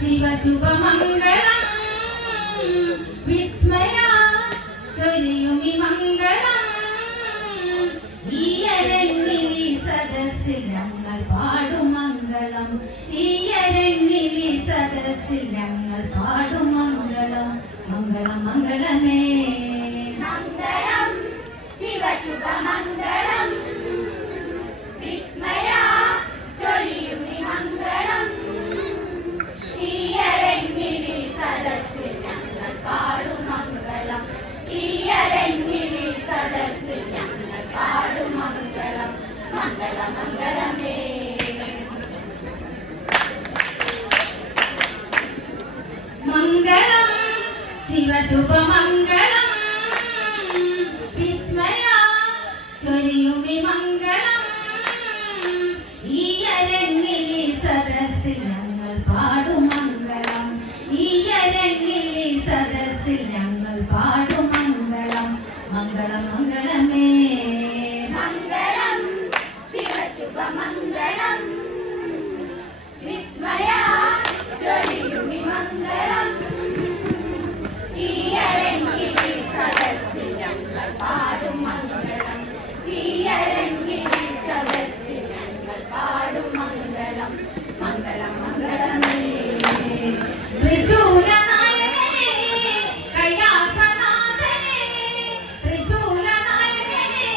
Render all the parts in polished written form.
ശിവശുഭമംഗളം വിസ്മയ ചൊരിയുമി മംഗളം ഈ അരങ്ങിലി സദസ്സിൽ ഞങ്ങൾ പാടുമംഗളം ഈ അരങ്ങിലി സദസ്സിൽ ഞങ്ങൾ പാടുമംഗളം മംഗളം മംഗളമേ മംഗളം ശിവശുഭമംഗളം വിസ്മയ ചൊരിയുമി മംഗളം ഈ അരങ്ങിലി സദസ്സിൽ ഞങ്ങൾ പാടുമംഗളം ഈ അരങ്ങിലി സദസ്സിൽ ഞങ്ങൾ പാടുമംഗളം മംഗളം മംഗളമേ മംഗളം ശിവശുഭമംഗളം വിസ്മയ ചൊരിയുമി മംഗളം ഈ അരങ്ങിലി സദസ്സിൽ ഞങ്ങൾ പാടുമംഗളം ഈ അരങ്ങിലി സദസ്സിൽ ഞങ്ങൾ പാടുമംഗളം മംഗളം മംഗളമേ മംഗളം ശിവശുഭമംഗളം വിസ്മയ ചൊരിയുമി മംഗളം ഈ അരങ്ങിലി സദസ്സിൽ ഞങ്ങൾ പാടുമംഗളം ഈ അരങ്ങിലി സദസ്സിൽ ഞങ്ങൾ പാടുമംഗളം മംഗളം മംഗളമേ ത്രിശൂലനായകനേ കൈലാസനാഥനേ ത്രിശൂലനായകനേ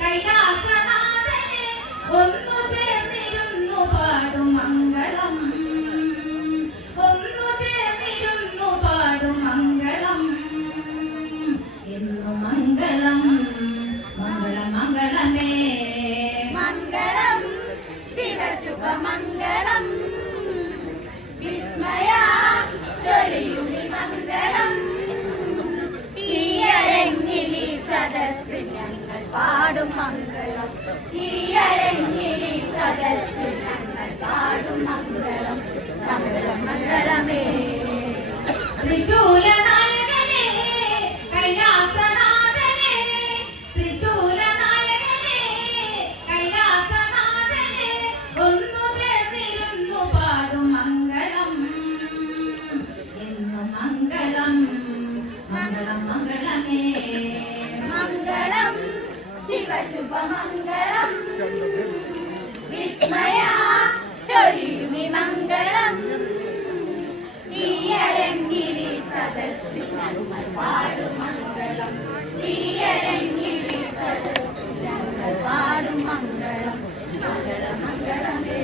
കൈലാസനാഥനേ ഒന്നു ചേർന്നിരുന്നു പാടും മംഗളം ഒന്നു ചേർന്നിരുന്നു പാടും മംഗളം എന്നു മംഗളം മംഗളം മംഗളമേ മംഗളം ശിവശുഭമംഗളം വിസ്മയ ചൊരിയുമി മംഗളം ഈ അരങ്ങിലി സദസ്സിൽ ഞങ്ങൾ പാടും മംഗളം ഈ അരങ്ങിലി സദസ്സിൽ ഞങ്ങൾ പാടും മംഗളം മംഗളം മംഗളമേ ത്രിശൂലനായകനേ കൈലാസനാഥനേ ത്രിശൂലനായകനേ കൈലാസനാഥനേ ഒന്നു ചേർന്നിരുന്നു പാടും മംഗളം എന്നു മംഗളം മംഗളം മംഗളമേ മംഗളം ശിവശുഭമംഗളം വിസ്മയ ചൊരിയുമി മംഗളം ഈ അരങ്ങിലി സദസ്സിൽ ഞങ്ങൾ പാടും മംഗളം ഈ അരങ്ങിലി സദസ്സിൽ ഞങ്ങൾ പാടും മംഗളം മംഗളം മംഗളമേ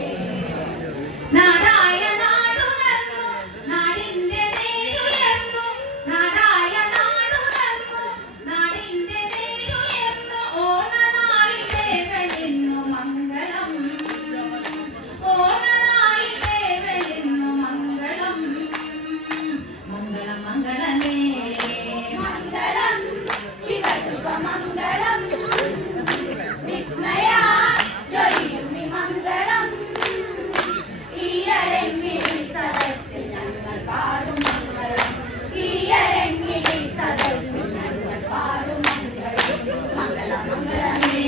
നാടായ നാടുണർന്നു നാടിന്റെ നേരുയർന്നു നാടായ നാടുണർന്നു നാടിന്റെ നേരുയർന്നു ഓണനാളിൽ ദേവനിന്നു മംഗളം ഓണനാളിൽ ദേവനിന്നു മംഗളം മംഗളം മംഗളമേ മംഗളം ശിവശുഭമംഗളം വിസ്മയ ചൊരിയുമി മംഗളം ഈ അരങ്ങിലി സദസ്സിൽ ഞങ്ങൾ പാടും മംഗളം ഈ അരങ്ങിലി സദസ്സിൽ ഞങ്ങൾ പാടും മംഗളം മംഗളം മംഗളമേ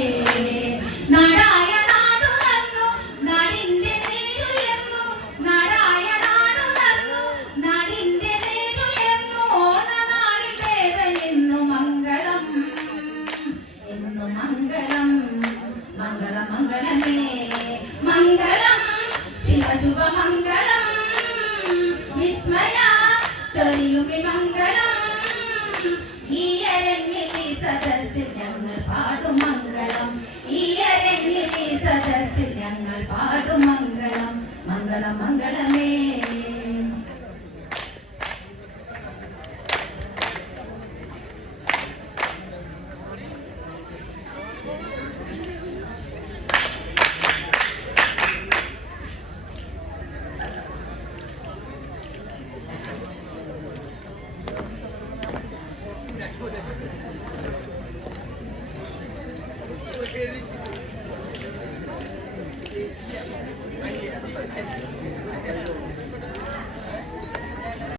നാടായ നാടുണർന്നു നാടിന്റെ നേരുയർന്നു നാടായ നാടുണർന്നു നാടിന്റെ നേരുയർന്നു ഓണനാളിൽ ദേവനിന്നു മംഗളം എന്നു മംഗളം മംഗളം മംഗളമേ മംഗളം ശിവശുഭമംഗളം വിസ്മയ ചൊരിയുമി മംഗളം ഈ അരങ്ങിലി സദസ്സിൽ ഞങ്ങൾ പാടും മംഗളം ഈ അരങ്ങിലി സദസ്സിൽ ഞങ്ങൾ പാടും മംഗളം മംഗളം മംഗളമേ